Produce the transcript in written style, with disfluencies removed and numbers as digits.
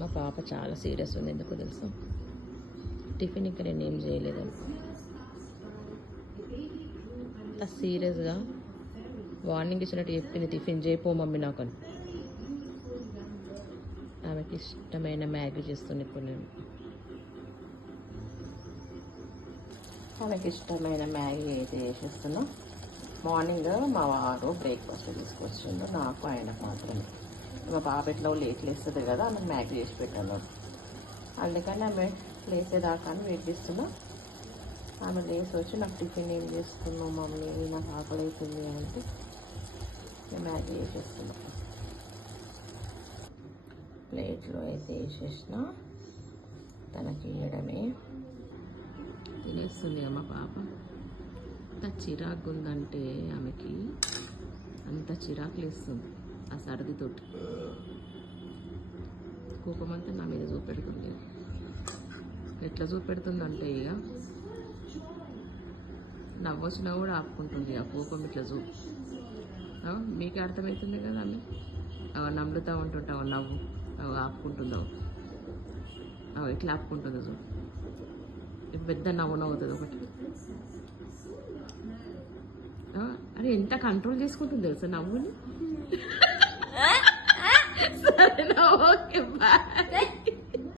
మా పాప చాలా సీరియస్ ఉంది, ఎందుకు తెలుసు? టిఫిన్ ఇక్కడ నేను ఏం చేయలేదు, అంత సీరియస్గా వార్నింగ్ ఇచ్చినట్టు చెప్పింది, టిఫిన్ చేయపో మమ్మీ నాకు అని. ఆమెకి ఇష్టమైన మ్యాగీ చేస్తుంది ఇప్పుడు నేను. ఆమెకి ఇష్టమైన మ్యాగీ అయితే చేసేస్తున్నా. మార్నింగ్ మా వారు బ్రేక్ఫాస్ట్ తీసుకొచ్చిండు, నాకు ఆయనకు మాత్రమే. మా పాప ఎట్లా లేట్ లేస్తుంది కదా, ఆమెకు మ్యాగీ చేసి పెట్టాను. అందుకని ఆమె లేసేదాకా వెయిట్ చేస్తున్నా. ఆమె లేసి వచ్చి నాకు టిఫిన్ ఏం చేస్తున్నావు మమ్మీ, నాకు ఆకలి అవుతుంది అంటే నేను మ్యాగీ చేసేస్తున్నా. ప్లేట్లో అయితే వేసేసిన, తనకి ఇవ్వడమే. తినేస్తుంది మా పాప. అంత చిరాకు ఉందంటే ఆమెకి, అంత చిరాకు లేస్తుంది ఆ సర్దితోటి. కోపమంతా నా మీద చూపెడుతుంది. ఎట్లా చూపెడుతుందంటే ఇక నవ్వొచ్చినా కూడా ఆపుకుంటుంది. ఆ కోపం ఇట్లా మీకే అర్థమవుతుంది కదా, ఆమె నమ్ములుతూ ఉంటుంటావు, నవ్వు అవి ఆపుకుంటుందావు, అవి ఎట్లా ఆపుకుంటుందో చూడు. పెద్ద నవ్వు నవ్వుతుంది ఒకటి. అరే ఎంత కంట్రోల్ చేసుకుంటుంది తెలుసా నవ్వుని. సరే, ఓకే, బాయ్.